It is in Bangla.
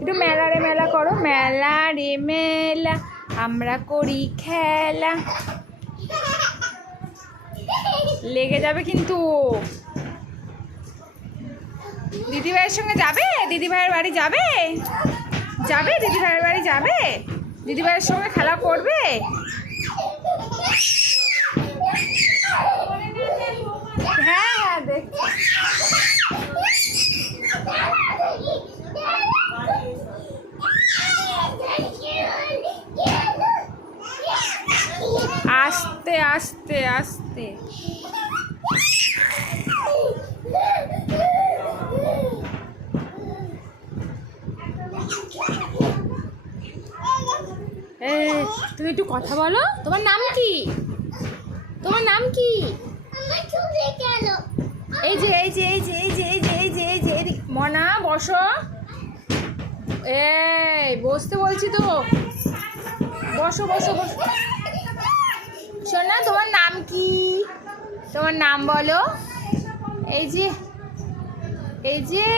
একটু মেলা রে মেলা করো। মেলা রে মেলা, আমরা করি খেলা। লেগে যাবে কিন্তু। দিদিভাইয়ের সঙ্গে যাবে? দিদিভাইয়ের বাড়ি যাবে? যাবে? দিদিভাইয়ের বাড়ি যাবে? দিদিভাইয়ের সঙ্গে খেলা করবে? আস্তে আস্তে আস্তে। তুমি একটু কথা বলো। তোমার নাম কি? তোমার নাম কি? এই যে এই যে এই যে এই যে এই যে এই যে এই যে, মনা, বসো। এই, বসতে বলছি তো। বসো বসো বসো শোনা তোমার নাম কি তোমার নাম বলো? এই যে এই যে।